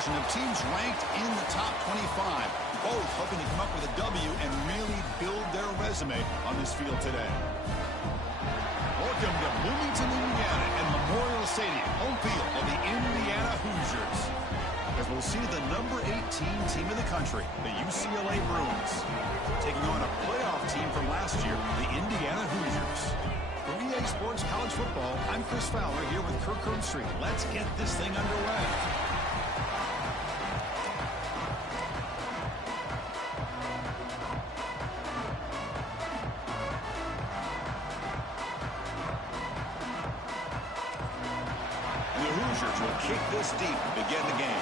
collision of teams ranked in the top 25, both hoping to come up with a W and really build their resume on this field today. Welcome to Bloomington, Indiana, and Memorial Stadium, home field of the Indiana Hoosiers, as we'll see the number 18 team in the country, the UCLA Bruins, taking on a playoff team from last year, the Indiana Hoosiers. From EA Sports College Football, I'm Chris Fowler here with Kirk Herbstreit. Let's get this thing underway. And the Hoosiers will kick this deep to begin the game.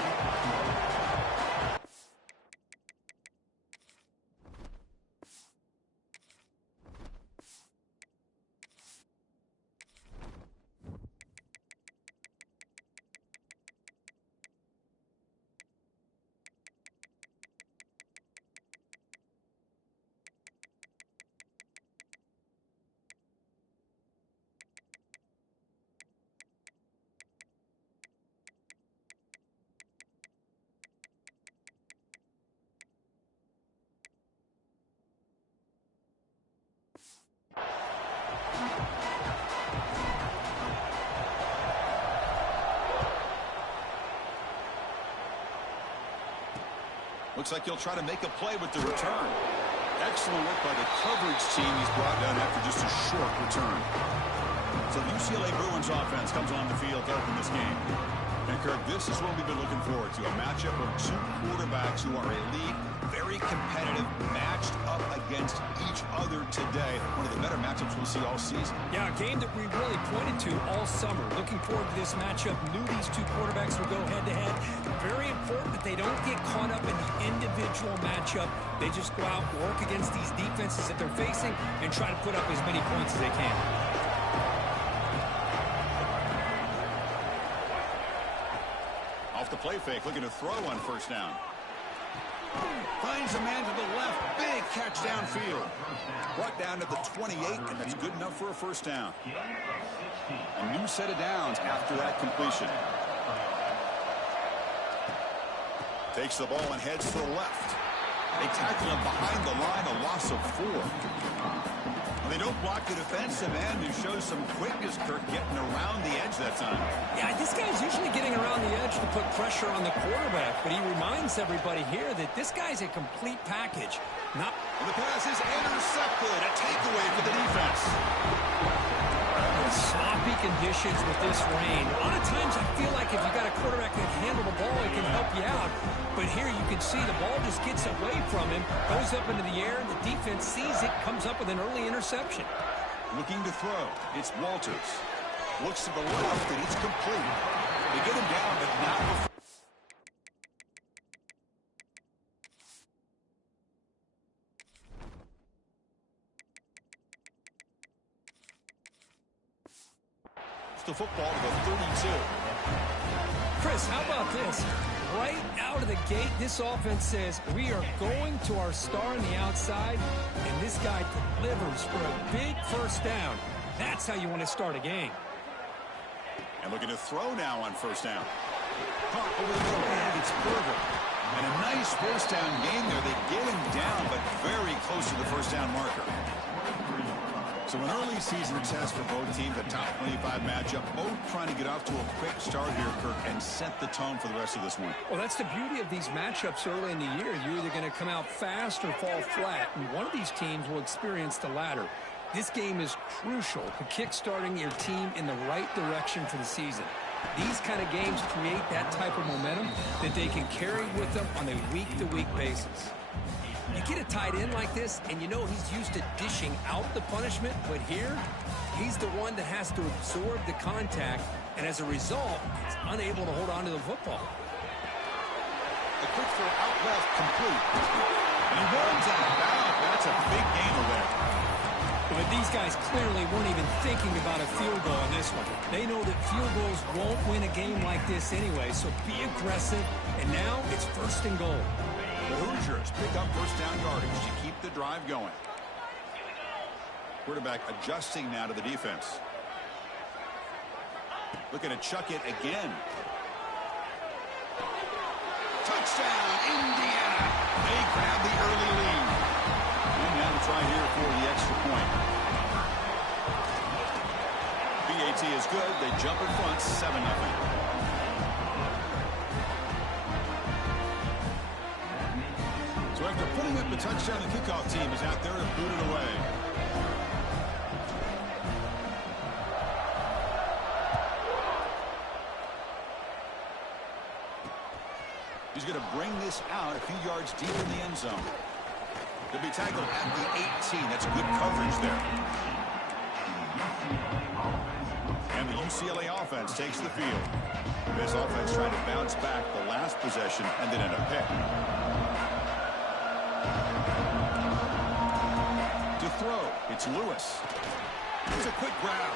Looks like he'll try to make a play with the return. Excellent work by the coverage team he's brought down after just a short return. So the UCLA Bruins offense comes on the field to open this game. And Kirk, this is what we've been looking forward to, a matchup of two quarterbacks who are elite, very competitive, matched up against each other today. One of the better matchups we'll see all season. Yeah, a game that we really pointed to all summer. Looking forward to this matchup. Knew these two quarterbacks would go head-to-head. Very important that they don't get caught up in the individual matchup. They just go out, work against these defenses that they're facing, and try to put up as many points as they can. Off the play fake, looking to throw on first down. Finds a man to the left. Big catch downfield. Brought down to the 28, and that's good enough for a first down. A new set of downs after that completion. Takes the ball and heads to the left. They tackle him behind the line, a loss of 4. They don't block the defensive end, who shows some quickness, Kirk, getting around the edge that time. Yeah, this guy's usually getting around the edge to put pressure on the quarterback, but he reminds everybody here that this guy's a complete package. And the pass is intercepted. A takeaway for the defense. Sloppy conditions with this rain. A lot of times I feel like if you got a quarterback that can handle the ball, it can help you out. But here you can see the ball just gets away from him, goes up into the air, and the defense sees it, comes up with an early interception. Looking to throw. It's Walters. Looks to the left, and it's complete. They get him down, but not before. The football to the 32. Chris, how about this? Right out of the gate, this offense says, we are going to our star on the outside, and this guy delivers for a big first down. That's how you want to start a game. And looking to throw now on first down. Caught over the middle, and it's perfect. And a nice first down game there. They get him down, but very close to the first down marker. So an early season test for both teams, a top 25 matchup, both trying to get off to a quick start here, Kirk, and set the tone for the rest of this one. Well, that's the beauty of these matchups early in the year. You're either going to come out fast or fall flat, and one of these teams will experience the latter. This game is crucial to kick-starting your team in the right direction for the season. These kind of games create that type of momentum that they can carry with them on a week-to-week basis. You get a tight end like this, and you know he's used to dishing out the punishment, but here, he's the one that has to absorb the contact, and as a result, he's unable to hold on to the football. A quick throw out left, complete. And he runs out of bounds. That's a big gain there. But these guys clearly weren't even thinking about a field goal in this one. They know that field goals won't win a game like this anyway, so be aggressive, and now it's first and goal. The Hoosiers pick up first down yardage to keep the drive going. Quarterback adjusting now to the defense. Looking to chuck it again. Touchdown, Indiana. They grab the early lead. And now to try here for the extra point. BAT is good. They jump in front, 7-0. So after putting up the touchdown, the kickoff team is out there to boot it away. He's going to bring this out a few yards deep in the end zone. He'll be tackled at the 18. That's good coverage there. And the UCLA offense takes the field. This offense tried to bounce back the last possession and then end up pick. To throw, it's Lewis. Here's a quick grab.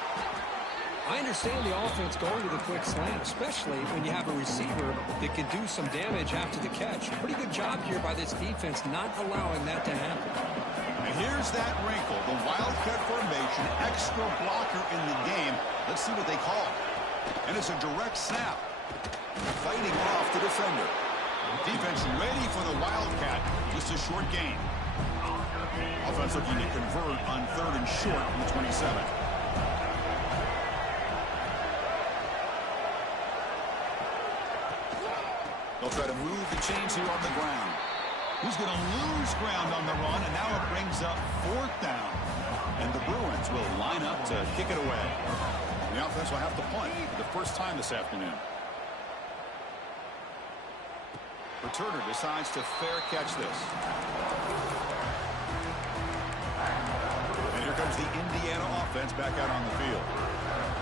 I understand the offense going to the quick slant, especially when you have a receiver that can do some damage after the catch. Pretty good job here by this defense not allowing that to happen. And here's that wrinkle, the wildcat formation, extra blocker in the game. Let's see what they call. And it's a direct snap. Fighting off the defender. Defense ready for the wildcat. Just a short gain. Offense looking to convert on 3rd and short from the 27. They'll try to move the chains here on the ground. He's going to lose ground on the run, and now it brings up 4th down. And the Bruins will line up to kick it away. And the offense will have to punt for the first time this afternoon. Returner decides to fair catch this. And here comes the Indiana offense back out on the field.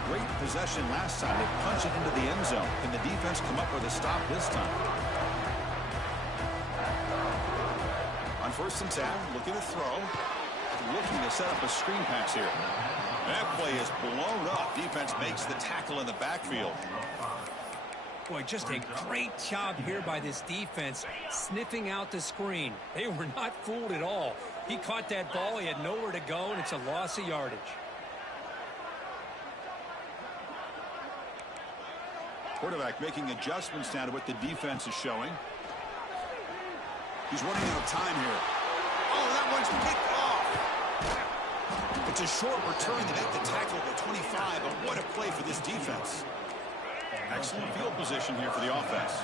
Great possession last time. They punch it into the end zone. Can the defense come up with a stop this time? On 1st and 10, looking to throw. Looking to set up a screen pass here. That play is blown up. Defense makes the tackle in the backfield. Boy, just a great job here by this defense, sniffing out the screen. They were not fooled at all. He caught that ball. He had nowhere to go, and it's a loss of yardage. Quarterback making adjustments now to what the defense is showing. He's running out of time here. Oh, that one's picked off. It's a short return. They make the tackle at the 25, but what a play for this defense. Excellent field position here for the offense.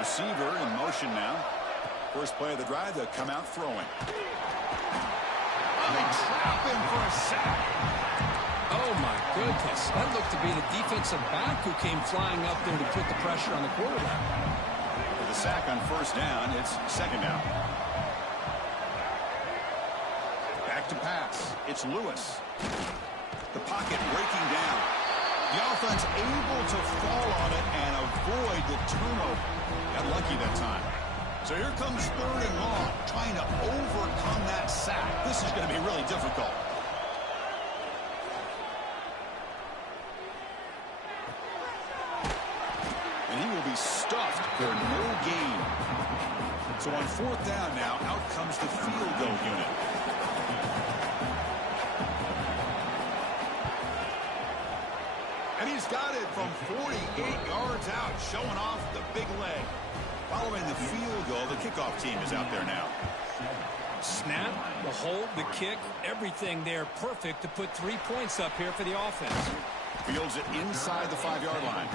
Receiver in motion now. First play of the drive, they'll come out throwing. Oh, they trap him for a sack. Oh, my goodness. That looked to be the defensive back who came flying up there to put the pressure on the quarterback. For the sack on 1st down, it's 2nd down. Back to pass. It's Lewis. The pocket breaking down. The offense able to fall on it and avoid the turnover. Got lucky that time. So here comes 3rd and long, trying to overcome that sack. This is going to be really difficult. And he will be stuffed for no gain. So on 4th down now, out comes the field goal unit. And he's got it from 48 yards out, showing off the big leg. Following the field goal, the kickoff team is out there now. Snap, the hold, the kick, everything there perfect to put 3 points up here for the offense. Fields it inside the 5-yard line.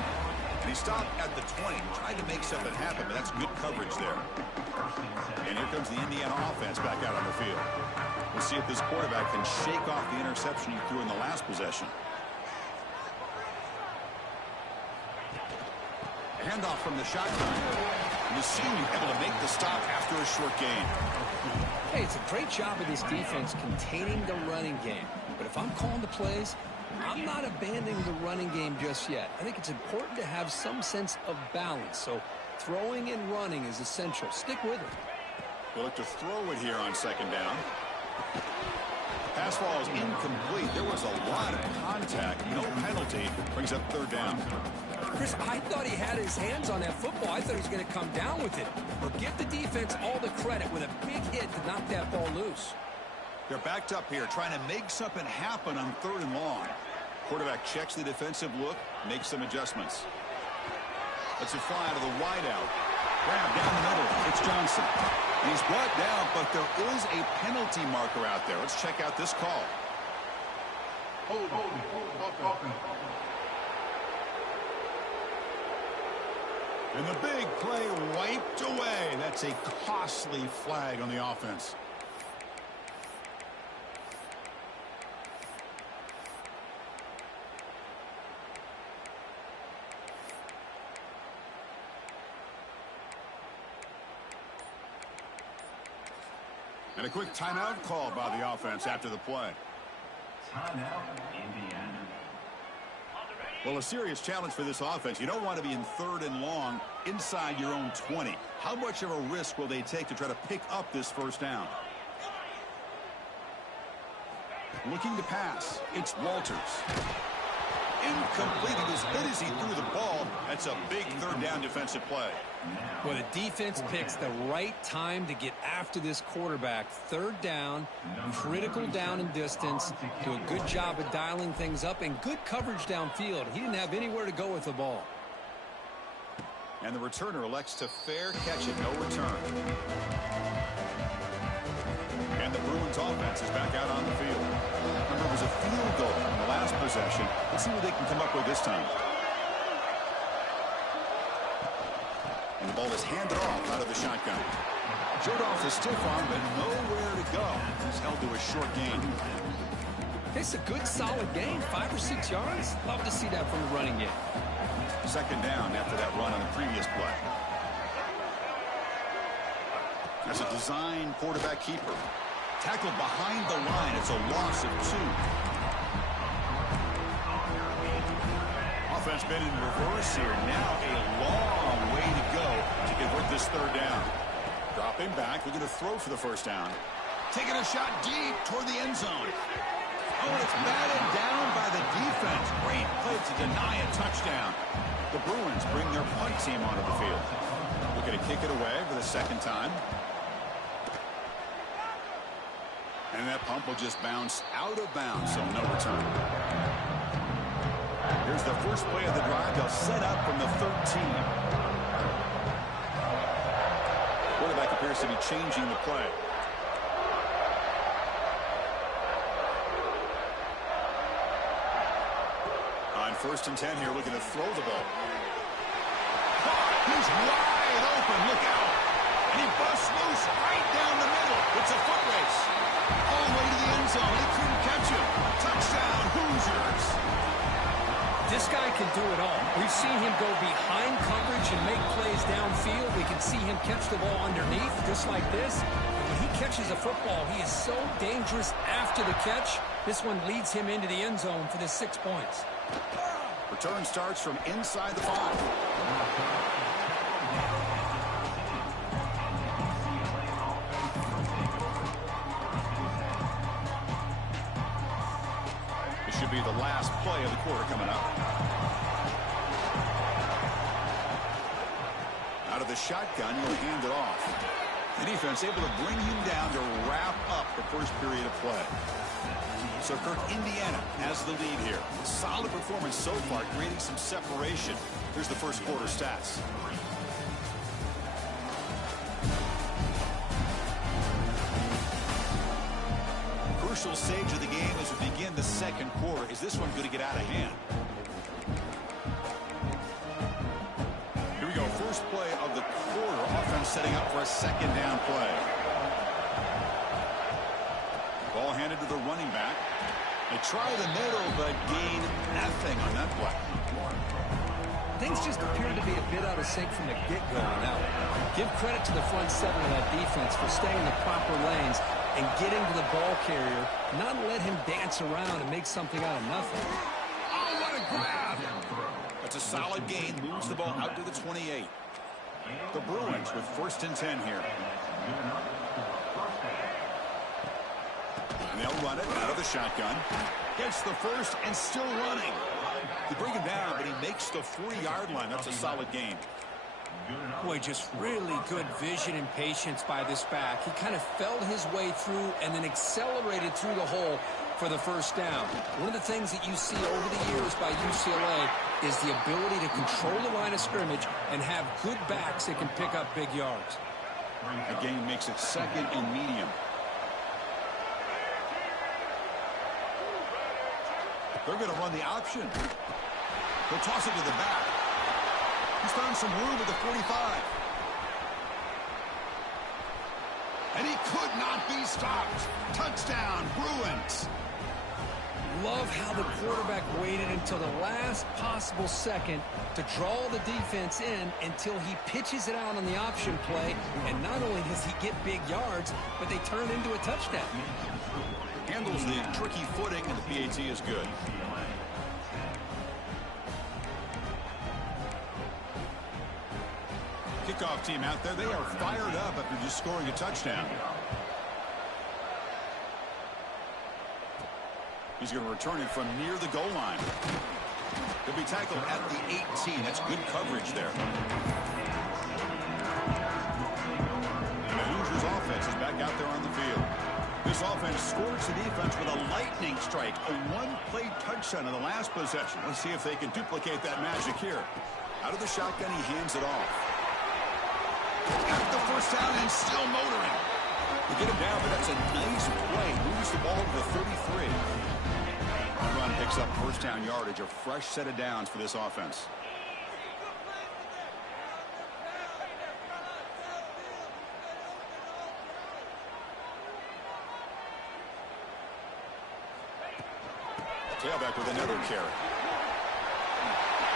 And he stopped at the 20, tried to make something happen, but that's good coverage there. And here comes the Indiana offense back out on the field. We'll see if this quarterback can shake off the interception he threw in the last possession. Handoff from the shotgun. You see him able to make the stop after a short gain. Hey, it's a great job of this defense containing the running game. But if I'm calling the plays, I'm not abandoning the running game just yet. I think it's important to have some sense of balance. So throwing and running is essential. Stick with it. We'll look to throw it here on 2nd down. Pass ball is incomplete. There was a lot of contact. No penalty. Brings up 3rd down. Chris, I thought he had his hands on that football. I thought he was going to come down with it. But give the defense all the credit with a big hit to knock that ball loose. They're backed up here, trying to make something happen on 3rd and long. Quarterback checks the defensive look, makes some adjustments. Let's it fly to the wideout. Grab down the middle. It's Johnson. And he's brought down, but there is a penalty marker out there. Let's check out this call. Hold. And the big play wiped away. That's a costly flag on the offense. And a quick timeout call by the offense after the play. Timeout, Indiana. Well, a serious challenge for this offense. You don't want to be in 3rd and long inside your own 20. How much of a risk will they take to try to pick up this first down? Looking to pass. It's Walters. Incomplete. He was hit as he threw the ball. That's a big 3rd down defensive play. Well, the defense picks the right time to get after this quarterback. 3rd down, critical down and distance. Do a good job of dialing things up and good coverage downfield. He didn't have anywhere to go with the ball. And the returner elects to fair catch it, no return. And the Bruins offense is back out on the field. Remember, it was a field goal in the last possession. Let's see what they can come up with this time. And the ball is handed off out of the shotgun. Showed off the stiff arm, but nowhere to go. He's held to a short gain. It's a good, solid gain. 5 or 6 yards. Love to see that from the running game. 2nd down after that run on the previous play. That's a design quarterback keeper. Tackled behind the line. It's a loss of 2. Offense been in reverse here. Now a long way to go to convert this 3rd down. Dropping back, looking to throw for the first down. Taking a shot deep toward the end zone. Oh, and it's batted down by the defense. Great play to deny a touchdown. The Bruins bring their punt team onto the field. Looking to kick it away for the 2nd time. And that pump will just bounce out of bounds, so no return. Here's the first play of the drive. They'll set up from the 13. Quarterback appears to be changing the play. On 1st and 10 here, looking to throw the ball. He's wide open. Look out. And he busts loose right down the middle. It's a foot race. All the way to the end zone. He couldn't catch him. Touchdown, Hoosiers. This guy can do it all. We've seen him go behind coverage and make plays downfield. We can see him catch the ball underneath, just like this. And when he catches a football, he is so dangerous after the catch. This one leads him into the end zone for the 6 points. Return starts from inside the 5. Should be the last play of the quarter coming up. Out of the shotgun, he'll hand it off. The defense able to bring him down to wrap up the first period of play. So Kirk, Indiana has the lead here. Solid performance so far, creating some separation. Here's the first quarter stats. Crucial stage of the game as we begin the 2nd quarter. Is this one going to get out of hand? Here we go. First play of the quarter. Offense setting up for a 2nd down play. Ball handed to the running back. They try the middle, but gain nothing on that play. Things just appear to be a bit out of sync from the get-go on that one. Give credit to the front 7 of that defense for staying in the proper lanes and getting to the ball carrier, not let him dance around and make something out of nothing. Oh, what a grab! That's a solid gain. Moves the ball out to the 28. The Bruins with 1st and 10 here. And they'll run it out of the shotgun. Gets the first and still running. They bring him down, but he makes the 40-yard line. That's a solid gain. Boy, just really good vision and patience by this back. He kind of felt his way through and then accelerated through the hole. for the first down. One of the things that you see over the years by UCLA is the ability to control the line of scrimmage and have good backs that can pick up big yards. The game makes it second and medium. They're going to run the option. They'll toss it to the back. He's found some room at the 45. And he could not be stopped. Touchdown, Bruins. Love how the quarterback waited until the last possible second to draw the defense in until he pitches it out on the option play. And not only does he get big yards, but they turn into a touchdown. Handles the tricky footing, and the PAT is good. Kickoff team out there. They are fired up after just scoring a touchdown. He's going to return it from near the goal line. He'll be tackled at the 18. That's good coverage there. And the Hoosiers offense is back out there on the field. This offense scores the defense with a lightning strike. A one-play touchdown in the last possession. Let's see if they can duplicate that magic here. Out of the shotgun, he hands it off. Got the first down and still motoring. To get him down, but that's a nice play. Moves the ball to the 33. The run picks up first down yardage. A fresh set of downs for this offense. Tailback with another carry.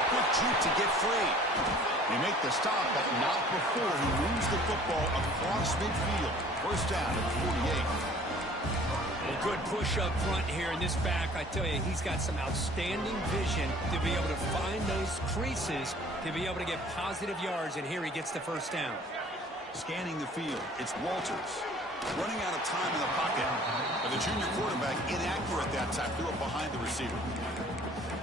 Quick juke to get free. They make the stop, but not before he moves the football across midfield. First down at the 48. A good push up front here in this back. I tell you, he's got some outstanding vision to be able to find those creases, to be able to get positive yards, and here he gets the first down. Scanning the field, it's Walters. Running out of time in the pocket. But the junior quarterback inaccurate that time. Threw it behind the receiver.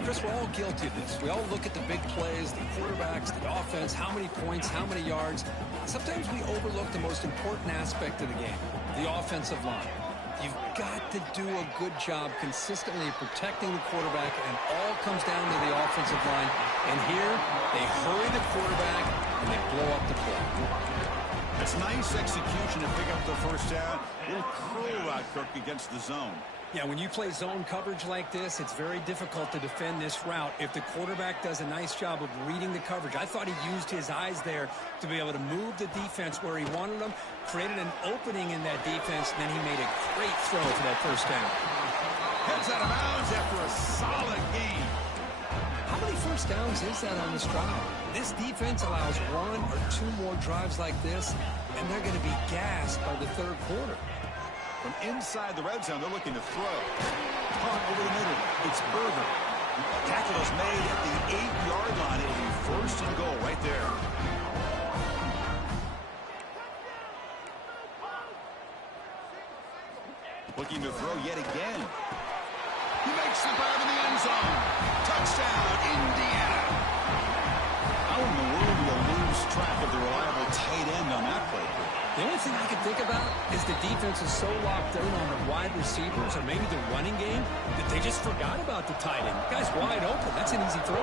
Chris, we're all guilty of this. We all look at the big plays, the quarterbacks, the offense, how many points, how many yards. Sometimes we overlook the most important aspect of the game, the offensive line. You've got to do a good job consistently protecting the quarterback, and all comes down to the offensive line. And here, they hurry the quarterback, and they blow up the play. It's nice execution to pick up the first down. Little curl route, Kirk, against the zone. Yeah, when you play zone coverage like this, it's very difficult to defend this route if the quarterback does a nice job of reading the coverage. I thought he used his eyes there to be able to move the defense where he wanted them, created an opening in that defense, and then he made a great throw for that first down. Heads out of bounds after a solid game. How many first downs is that on this drive? This defense allows one or two more drives like this, and they're going to be gassed by the third quarter. From inside the red zone, they're looking to throw. Punt over the middle. It's Berger. Tackle is made at the 8-yard line. It'll be first and goal right there. Looking to throw yet again. He makes the grab in the end zone. Touchdown, Indiana. How in the world do you lose track of the reliable tight end on that play? The only thing I can think about is the defense is so locked in on the wide receivers or maybe the running game that they just forgot about the tight end. The guy's wide open. That's an easy throw.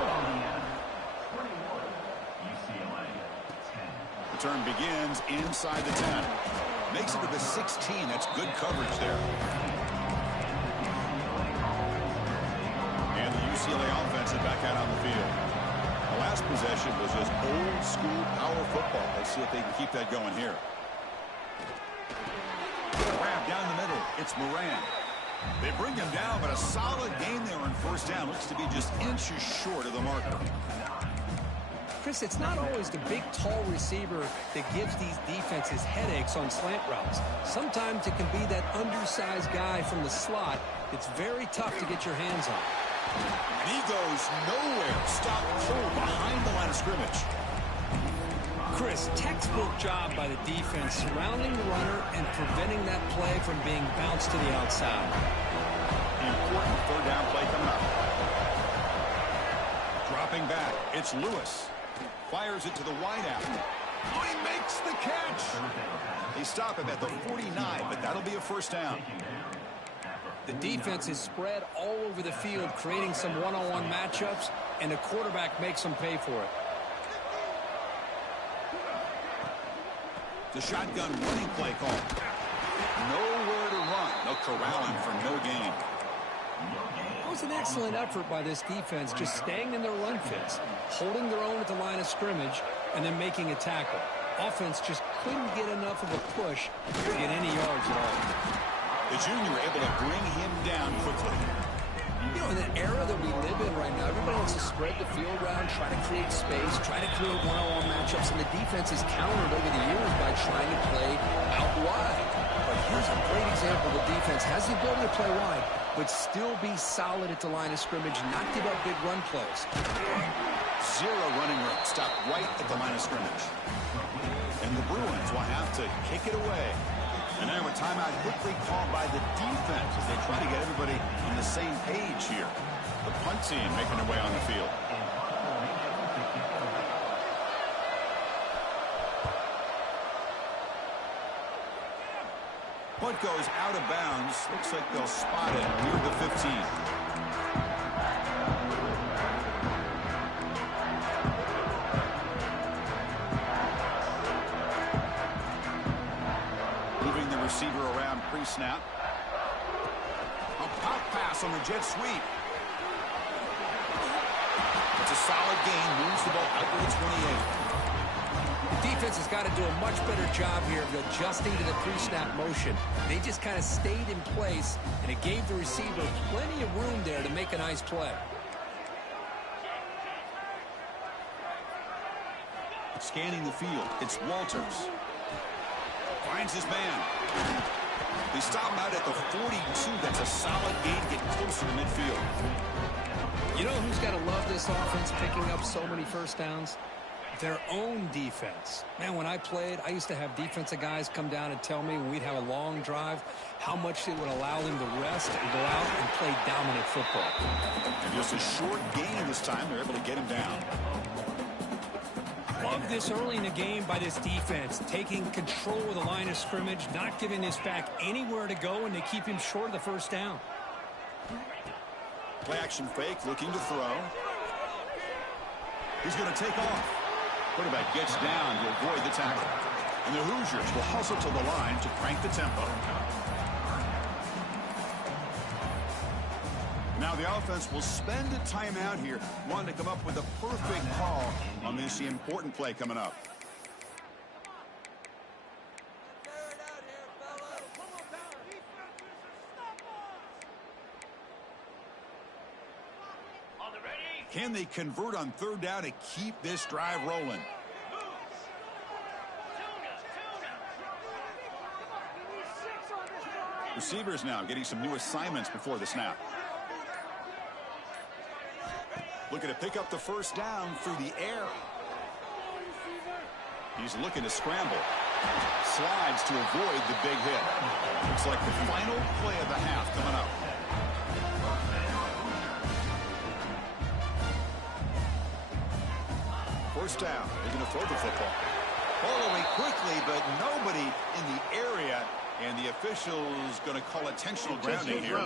Return begins inside the 10. Makes it to the 16. That's good coverage there. And the UCLA offense is back out on the field. The last possession was just old school power football. Let's see if they can keep that going here. Grab down the middle. It's Moran. They bring him down, but a solid game there on first down. Looks to be just inches short of the marker. Chris, it's not always the big, tall receiver that gives these defenses headaches on slant routes. Sometimes it can be that undersized guy from the slot. It's very tough to get your hands on. And he goes nowhere. Stop cold behind the line of scrimmage. Chris, textbook job by the defense surrounding the runner and preventing that play from being bounced to the outside. Important third down play coming up. Dropping back, it's Lewis. Fires it to the wideout. Oh, he makes the catch. They stop him at the 49, but that'll be a first down. The defense is spread all over the field, creating some one-on-one matchups, and the quarterback makes them pay for it. The shotgun running play call. Nowhere to run. They'll corral him for no gain. It was an excellent effort by this defense, just staying in their run fits, holding their own at the line of scrimmage, and then making a tackle. Offense just couldn't get enough of a push to get any yards at all. The junior able to bring him down quickly. You know, in the era that we live in right now, everybody wants to spread the field around, try to create space, try to create one-on-one matchups, and the defense is countered over the years by trying to play out wide. But here's a great example. The defense has the ability to play wide, but still be solid at the line of scrimmage, not give up big run plays. Zero running room. Stop right at the line of scrimmage. And the Bruins will have to kick it away. And now a timeout quickly called by the defense as they try to get everybody on the same page here. The punt team making their way on the field. Punt goes out of bounds. Looks like they'll spot it near the 15. Receiver around pre-snap. A pop pass on the jet sweep. It's a solid gain. Moves the ball out to the 28. The defense has got to do a much better job here of adjusting to the pre-snap motion. They just kind of stayed in place, and it gave the receiver plenty of room there to make a nice play. Scanning the field. It's Walters. Finds his man. They stop him out at the 42. That's a solid gain, getting closer to midfield. You know who's got to love this offense picking up so many first downs? Their own defense. Man, when I played, I used to have defensive guys come down and tell me when we'd have a long drive how much it would allow them to rest and go out and play dominant football. And just a short gain this time. They're able to get him down. Love this early in the game by this defense, taking control of the line of scrimmage, not giving this back anywhere to go, and they keep him short of the first down. Play action fake, looking to throw. He's going to take off. Quarterback gets down to avoid the tackle. And the Hoosiers will hustle to the line to crank the tempo. Now the offense will spend a timeout here, wanting to come up with a perfect call on this important play coming up. Can they convert on third down to keep this drive rolling? Receivers now getting some new assignments before the snap. Looking to pick up the first down through the air. He's looking to scramble. Slides to avoid the big hit. Looks like the final play of the half coming up. First down. They're going to throw the football. Ball away quickly, but nobody in the area. And the official's going to call intentional grounding here.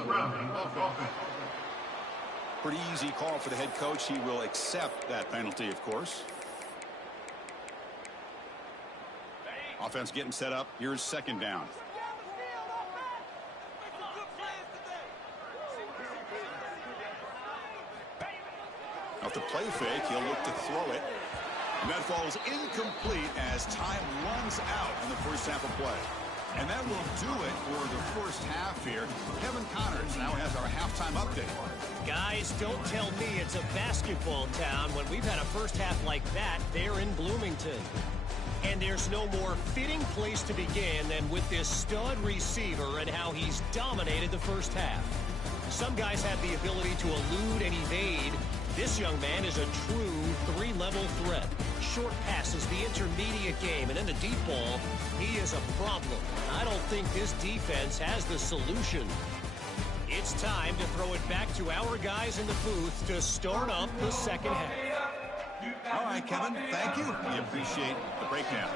Pretty easy call for the head coach. He will accept that penalty, of course. Offense getting set up. Here's second down. Off the play fake, he'll look to throw it. And that falls incomplete as time runs out in the first half of play. And that will do it for the first half here. Kevin Connors now has our halftime update. Guys, don't tell me it's a basketball town when we've had a first half like that there in Bloomington. And there's no more fitting place to begin than with this stud receiver and how he's dominated the first half. Some guys have the ability to elude and evade. This young man is a true three-level threat. Short passes, the intermediate game, and in the deep ball, he is a problem. I don't think this defense has the solution. It's time to throw it back to our guys in the booth to start up the second half. All right, Kevin, thank you. We appreciate the breakdown.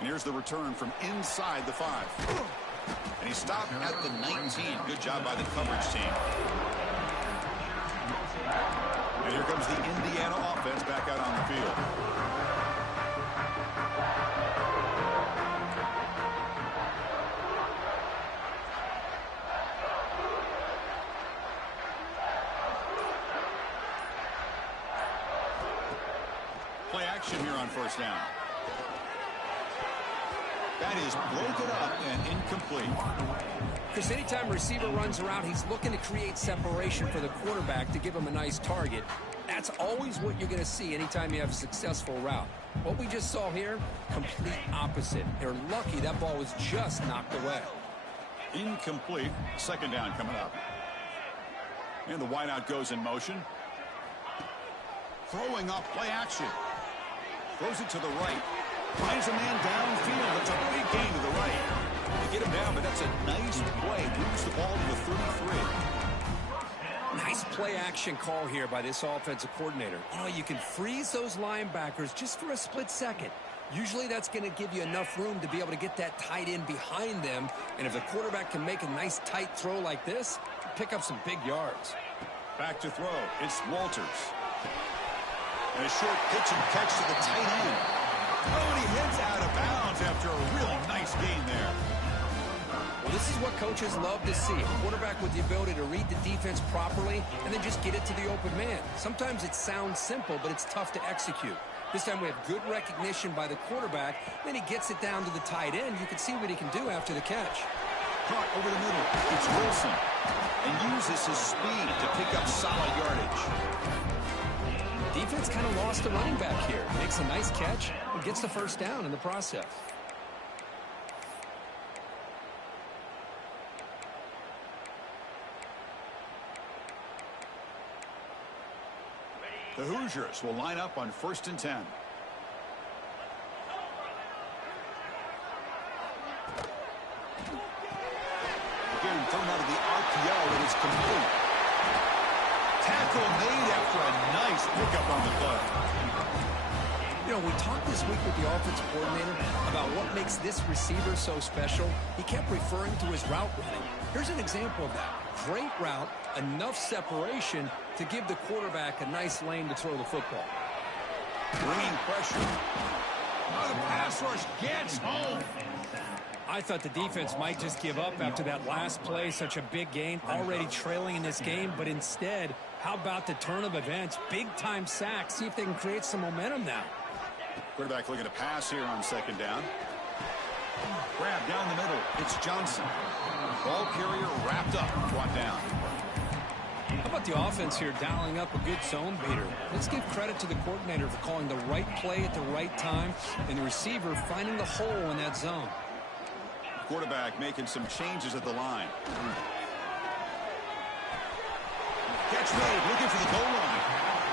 And here's the return from inside the 5. And he stopped at the 19. Good job by the coverage team. And here comes the Indiana offense back out on the field. Play action here on first down. That is broken up and incomplete. Because anytime a receiver runs around, he's looking to create separation for the quarterback to give him a nice target. That's always what you're going to see anytime you have a successful route. What we just saw here, complete opposite. They're lucky that ball was just knocked away. Incomplete. Second down coming up. And the wideout goes in motion. Throwing up play action. Throws it to the right. Finds a man downfield. That's a big gain to the right. They get him down, but that's a nice play. Moves the ball to the 33. Nice play action call here by this offensive coordinator. You know, you can freeze those linebackers just for a split second. Usually that's going to give you enough room to be able to get that tight end behind them. And if the quarterback can make a nice tight throw like this, pick up some big yards. Back to throw. It's Walters. And a short pitch and catch to the tight end. Oh, and he heads out of bounds after a really nice gain there. Well, this is what coaches love to see. A quarterback with the ability to read the defense properly and then just get it to the open man. Sometimes it sounds simple, but it's tough to execute. This time we have good recognition by the quarterback. Then he gets it down to the tight end. You can see what he can do after the catch. Caught over the middle. It's Wilson. And uses his speed to pick up solid yardage. Defense kind of lost the running back here. Makes a nice catch and gets the first down in the process. The Hoosiers will line up on 1st and 10. Again, thrown out of the RPO, and it's complete. Tackle made after a nice pickup on the play. You know, we talked this week with the offensive coordinator about what makes this receiver so special. He kept referring to his route running. Here's an example of that. Great route, enough separation to give the quarterback a nice lane to throw the football. Bringing pressure. Oh, the pass rush gets home. I thought the defense might just give up after that last play, such a big gain, already trailing in this game. But instead, how about the turn of events? Big-time sack. See if they can create some momentum now. Quarterback looking to pass here on 2nd down. Grab down the middle. It's Johnson. Ball carrier wrapped up, brought down. How about the offense here dialing up a good zone beater? Let's give credit to the coordinator for calling the right play at the right time and the receiver finding the hole in that zone. Quarterback making some changes at the line. Catch made, looking for the goal line.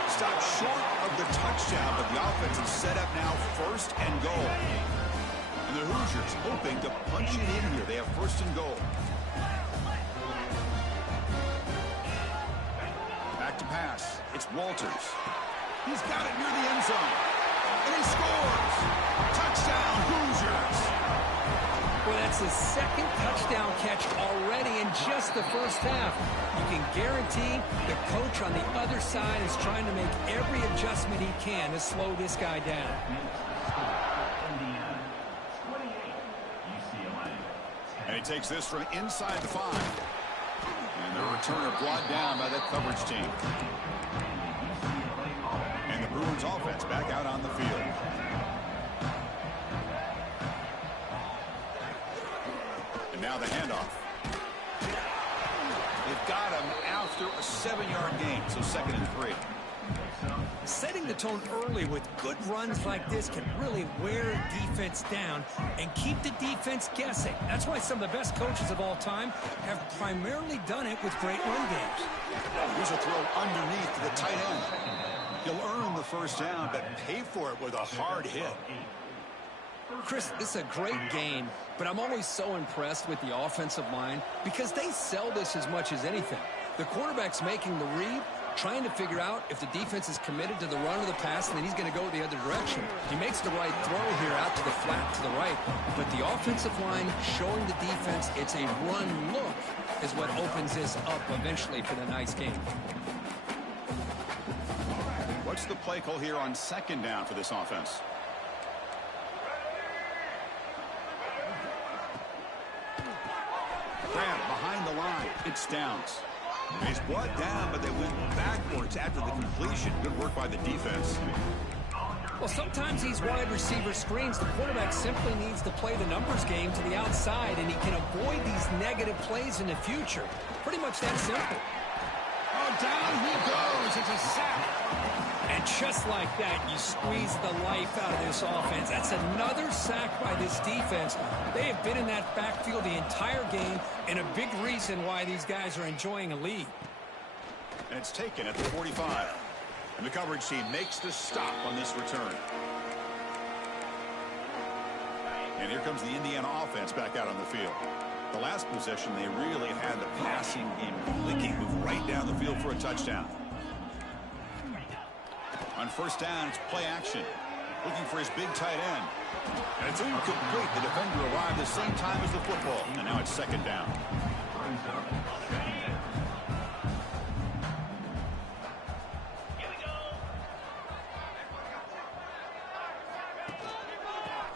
Stopped short of the touchdown, but the offense is set up now 1st and goal. And the Hoosiers hoping to punch it in here. They have 1st and goal. Back to pass. It's Walters. He's got it near the end zone. And he scores. Touchdown, Hoosiers. Well, that's his 2nd touchdown catch already in just the first half. You can guarantee the coach on the other side is trying to make every adjustment he can to slow this guy down. And he takes this from inside the 5. And the returner brought down by the coverage team. And the Bruins offense back out on the field. And now the handoff. They've got him after a 7-yard gain, so 2nd and 3. Setting the tone early with good runs like this can really wear a defense down and keep the defense guessing. That's why some of the best coaches of all time have primarily done it with great run games. Here's a throw underneath to the tight end. He'll earn the first down, but pay for it with a hard hit. Chris, this is a great game, but I'm always so impressed with the offensive line because they sell this as much as anything. The quarterback's making the read, trying to figure out if the defense is committed to the run or the pass, and then he's going to go the other direction. He makes the right throw here out to the flat to the right, but the offensive line showing the defense it's a run look is what opens this up eventually for the night's game. What's the play call here on second down for this offense? Grab behind the line. It's downs. He's brought down, but they went backwards after the completion. Good work by the defense. Well, sometimes these wide receiver screens, the quarterback simply needs to play the numbers game to the outside, and he can avoid these negative plays in the future. Pretty much that simple. Oh, down he goes. It's a sack. And just like that, you squeeze the life out of this offense. That's another sack by this defense. They have been in that backfield the entire game, and a big reason why these guys are enjoying a lead. And it's taken at the 45. And the coverage team makes the stop on this return. And here comes the Indiana offense back out on the field. The last possession, they really had the passing game clicking, move right down the field for a touchdown. On first down, it's play action. Looking for his big tight end. And it's incomplete. The defender arrived the same time as the football. And now it's second down.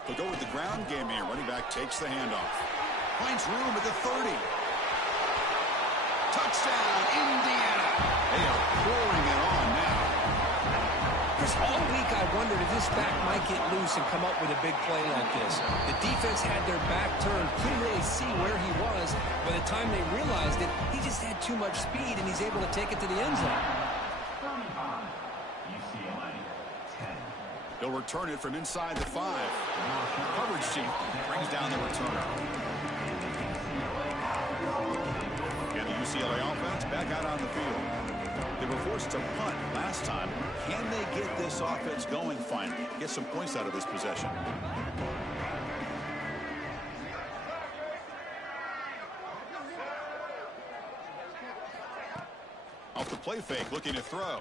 They'll go with the ground game here. Running back takes the handoff. Finds room at the 30. Touchdown, Indiana. They are pouring it on now. All week I wondered if this back might get loose and come up with a big play like this. The defense had their back turned, couldn't really see where he was. By the time they realized it, he just had too much speed, and he's able to take it to the end zone. UCLA 10. They'll return it from inside the 5. Coverage team brings down the return. And the UCLA offense back out on the field. They were forced to punt last time. Can they get this offense going finally? Get some points out of this possession. Off the play fake, looking to throw.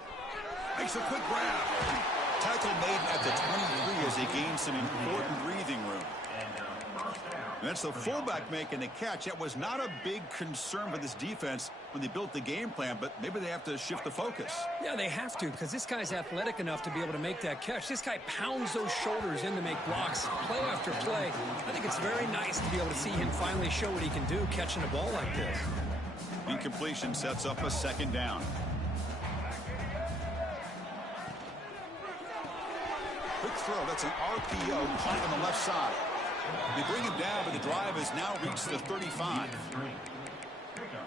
Makes a quick grab. Tackle made at the 23 as he gained some important breathing room. And that's the fullback making the catch. That was not a big concern for this defense when they built the game plan, but maybe they have to shift the focus. Yeah, they have to, because this guy's athletic enough to be able to make that catch. This guy pounds those shoulders in to make blocks play after play. I think it's very nice to be able to see him finally show what he can do catching a ball like this. Incompletion sets up a second down. Quick throw. That's an RPO punt on the left side. They bring him down, but the drive has now reached the 35.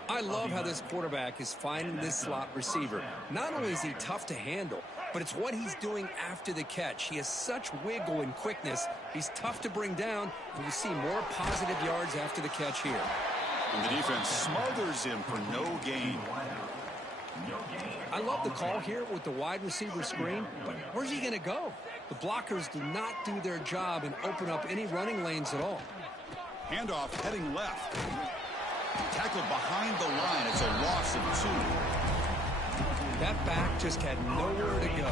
I love how this quarterback is finding this slot receiver. Not only is he tough to handle, but it's what he's doing after the catch. He has such wiggle and quickness. He's tough to bring down, and you see more positive yards after the catch here. And the defense smothers him for no gain. I love the call here with the wide receiver screen, but where's he going to go? The blockers do not do their job and open up any running lanes at all. Handoff heading left. Tackled behind the line. It's a loss of 2. That back just had nowhere to go.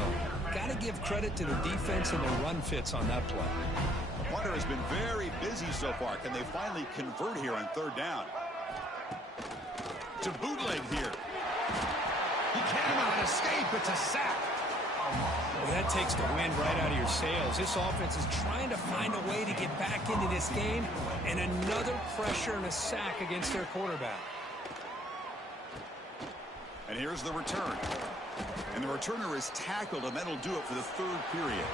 Got to give credit to the defense and the run fits on that play. Hunter has been very busy so far. Can they finally convert here on third down? To bootleg here. He cannot escape. It's a sack. Well, that takes the wind right out of your sails. This offense is trying to find a way to get back into this game, and another pressure and a sack against their quarterback. And here's the return. And the returner is tackled, and that'll do it for the third period.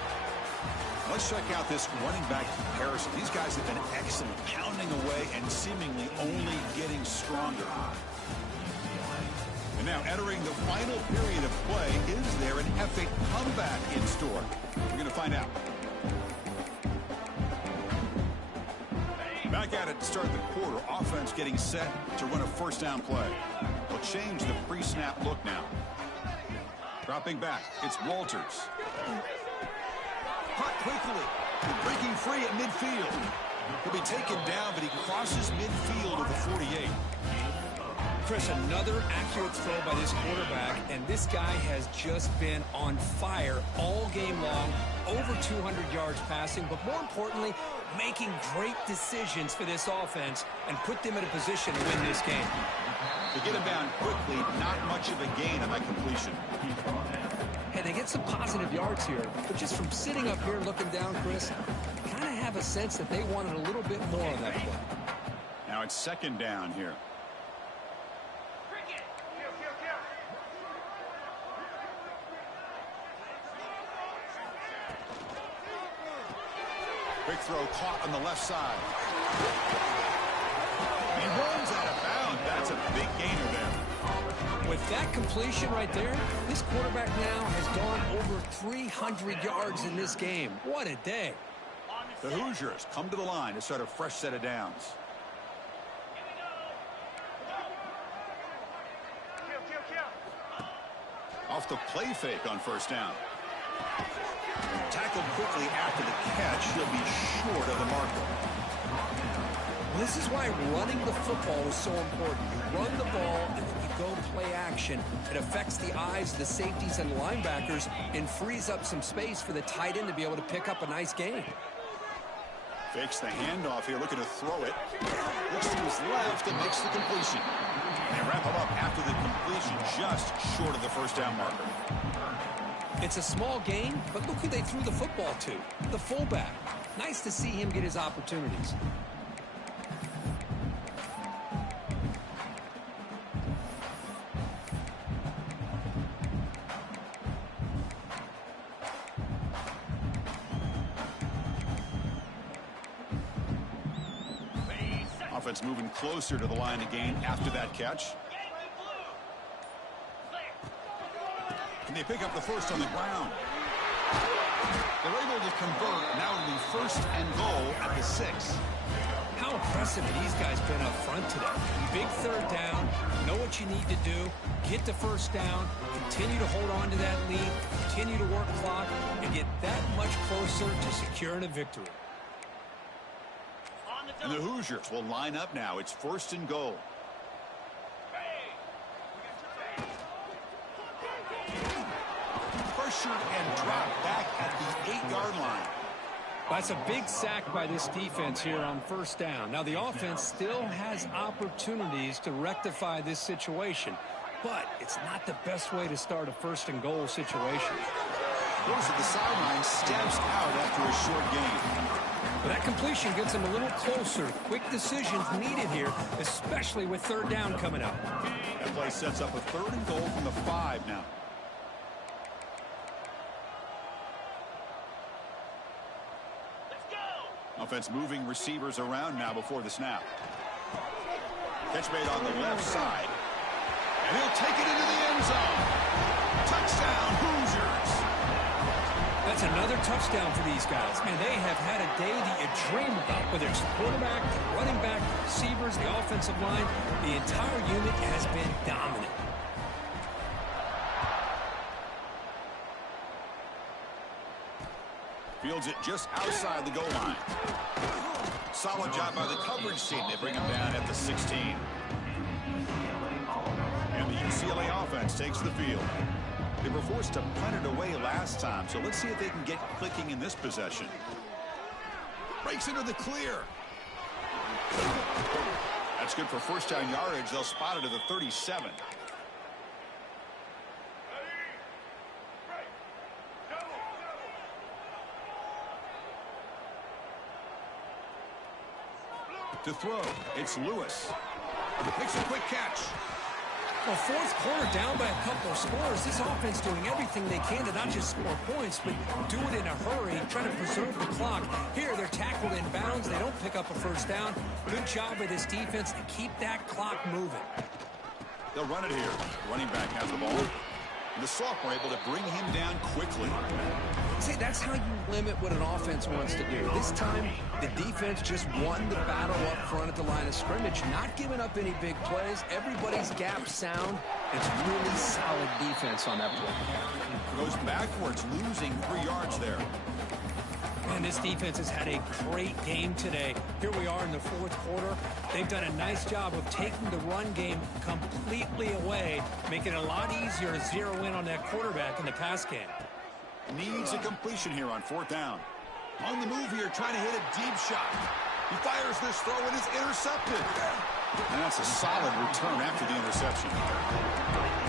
Let's check out this running back comparison. These guys have been excellent, pounding away and seemingly only getting stronger. And now entering the final period of play, is there an epic comeback in store? We're going to find out. Back at it to start the quarter. Offense getting set to run a first down play. They'll change the pre-snap look now. Dropping back, it's Walters. Caught quickly. Breaking free at midfield. He'll be taken down, but he crosses midfield of the 48. Chris, another accurate throw by this quarterback, and this guy has just been on fire all game long, over 200 yards passing, but more importantly, making great decisions for this offense and put them in a position to win this game. To get him down quickly, not much of a gain on that completion. Hey, they get some positive yards here, but just from sitting up here looking down, Chris, kind of have a sense that they wanted a little bit more on that play. Now it's second down here. Quick throw caught on the left side. He runs out of bounds. That's a big gainer there. With that completion right there, this quarterback now has gone over 300 yards in this game. What a day. The Hoosiers come to the line to start a fresh set of downs. Off the play fake on first down. Tackled quickly after the catch. He'll be short of the marker. This is why running the football is so important. You run the ball and then you go play action. It affects the eyes of the safeties and linebackers and frees up some space for the tight end to be able to pick up a nice gain. Fakes the handoff here, looking to throw it. Looks to his left and makes the completion. They wrap him up after the completion, just short of the first down marker. It's a small gain, but look who they threw the football to, the fullback. Nice to see him get his opportunities. Offense moving closer to the line of gain after that catch. And they pick up the first on the ground. They're able to convert. Now it'll be first and goal at the 6. How impressive have these guys been up front today? Big third down, know what you need to do, get the first down, continue to hold on to that lead, continue to work clock, and get that much closer to securing a victory. And the Hoosiers will line up now. It's first and goal. Pressure and drop back at the 8-yard line. That's a big sack by this defense here on first down. Now, the offense still has opportunities to rectify this situation, but it's not the best way to start a first and goal situation. Goes to the sideline, steps out after a short gain. But that completion gets him a little closer. Quick decisions needed here, especially with third down coming up. That play sets up a third and goal from the 5 now. Offense moving receivers around now before the snap. Catch made on the left side. And he'll take it into the end zone. Touchdown, Hoosiers. That's another touchdown for these guys. Man, they have had a day that you dream about. Whether it's the quarterback, the running back, the receivers, the offensive line, the entire unit has been dominant. Fields it just outside the goal line. Solid job by the coverage team. They bring him down at the 16. And the UCLA offense takes the field. They were forced to punt it away last time, so let's see if they can get clicking in this possession. Breaks into the clear. That's good for first down yardage. They'll spot it at the 37. To throw, it's Lewis. Makes a quick catch. Well, fourth quarter down by a couple of scores. This offense doing everything they can to not just score points, but do it in a hurry, trying to preserve the clock. Here, they're tackled in bounds. They don't pick up a first down. Good job by this defense to keep that clock moving. They'll run it here. Running back has the ball. And the sophomore able to bring him down quickly. See, that's how you limit what an offense wants to do. This time, the defense just won the battle up front at the line of scrimmage, not giving up any big plays. Everybody's gap sound. It's really solid defense on that play. Goes backwards, losing 3 yards there. And this defense has had a great game today. Here we are in the fourth quarter. They've done a nice job of taking the run game completely away, making it a lot easier to zero in on that quarterback in the pass game. Needs a completion here on fourth down. On the move here, trying to hit a deep shot. He fires this throw and it's intercepted. And that's a solid return after the interception.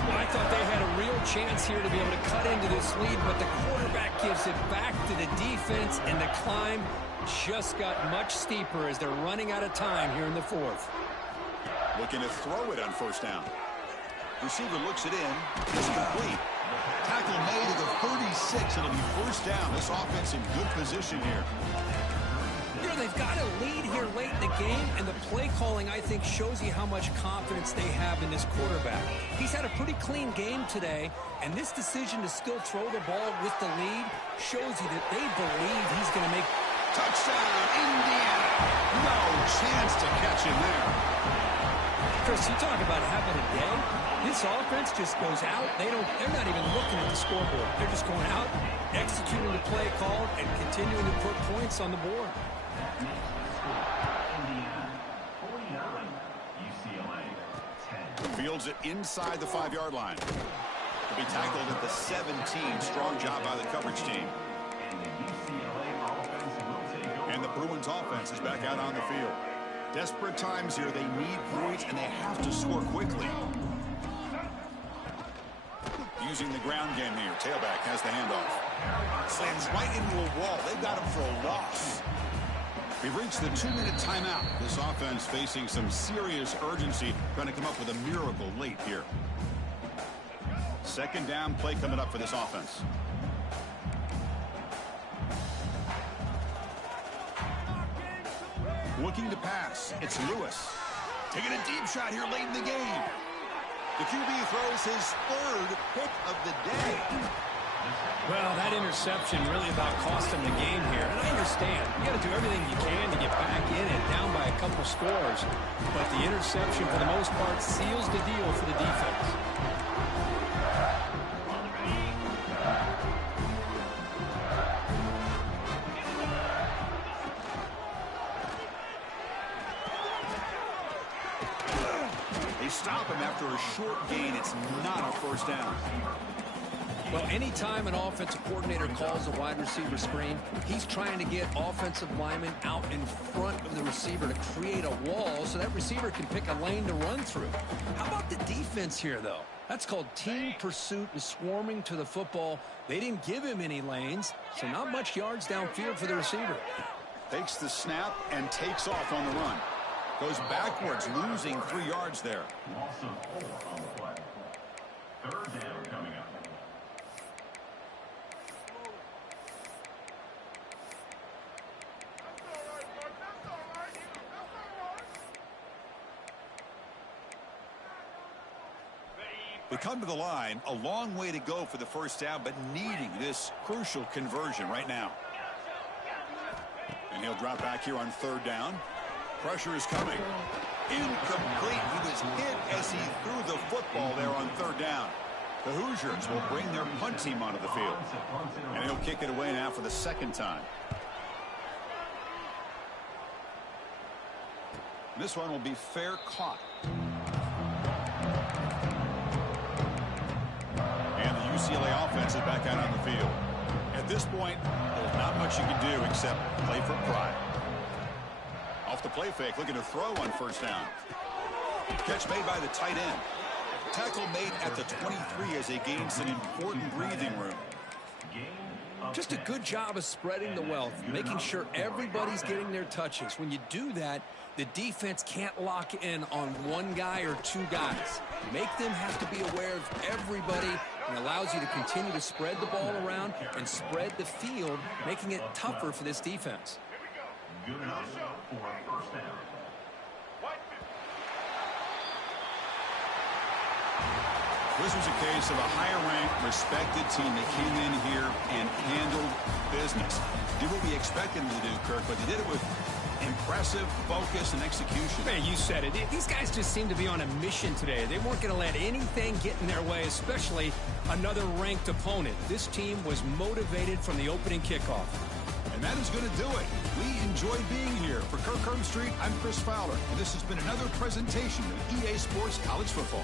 Well, I thought they had a real chance here to be able to cut into this lead, but the quarterback gives it back to the defense, and the climb just got much steeper as they're running out of time here in the fourth. Looking to throw it on first down. Receiver looks it in. It's complete. Tackle made at the 36. It'll be first down. This offense in good position here. You know, they've got a lead here late in the game, and the play calling, I think, shows you how much confidence they have in this quarterback. He's had a pretty clean game today, and this decision to still throw the ball with the lead shows you that they believe he's going to make... Touchdown, Indiana. No chance to catch him there. Chris, you talk about having a day. This offense just goes out. They're not even looking at the scoreboard. They're just going out, executing the play call, and continuing to put points on the board. Indiana 49, UCLA 10. Fields it inside the 5-yard line. To be tackled at the 17. Strong job by the coverage team. And the UCLA offense will take over. And the Bruins offense is back out on the field. Desperate times here. They need points, and they have to score quickly. Using the ground game here. Tailback has the handoff. Slams right into a wall. They've got him for a loss. We've reached the 2-minute timeout. This offense facing some serious urgency, trying to come up with a miracle late here. Second down play coming up for this offense. Looking to pass. It's Lewis. Taking a deep shot here late in the game. The QB throws his third pick of the day. Well, that interception really about cost them the game here. And I understand. You got to do everything you can to get back in and down by a couple scores. But the interception, for the most part, seals the deal for the defense. They stop him after a short gain. It's not a first down. Well, anytime an offensive coordinator calls a wide receiver screen, he's trying to get offensive linemen out in front of the receiver to create a wall so that receiver can pick a lane to run through. How about the defense here, though? That's called team pursuit and swarming to the football. They didn't give him any lanes, so not much yards downfield for the receiver. Takes the snap and takes off on the run. Goes backwards, losing 3 yards there. Loss of 4 on the play. Third down coming up. We come to the line, a long way to go for the first down, but needing this crucial conversion right now. And he'll drop back here on third down. Pressure is coming. Incomplete. He was hit as he threw the football there on third down. The Hoosiers will bring their punt team onto the field. And he'll kick it away now for the second time. This one will be fair caught. And the UCLA offense is back out on the field. At this point, there's not much you can do except play for pride. Off the play fake, looking to throw on first down. Catch made by the tight end. Tackle made at the 23 as they gain some important breathing room. Just a good job of spreading the wealth, making sure everybody's getting their touches. When you do that, the defense can't lock in on one guy or two guys. Make them have to be aware of everybody, and allows you to continue to spread the ball around and spread the field, making it tougher for this defense. Good enough for a first down. This was a case of a higher-ranked, respected team that came in here and handled business. Did what we expected them to do, Kirk, but they did it with impressive focus and execution. Man, you said it. These guys just seem to be on a mission today. They weren't going to let anything get in their way, especially another ranked opponent. This team was motivated from the opening kickoff. And And that is going to do it. We enjoyed being here. For Kirk Herbstreit, I'm Chris Fowler, and this has been another presentation of EA Sports College Football.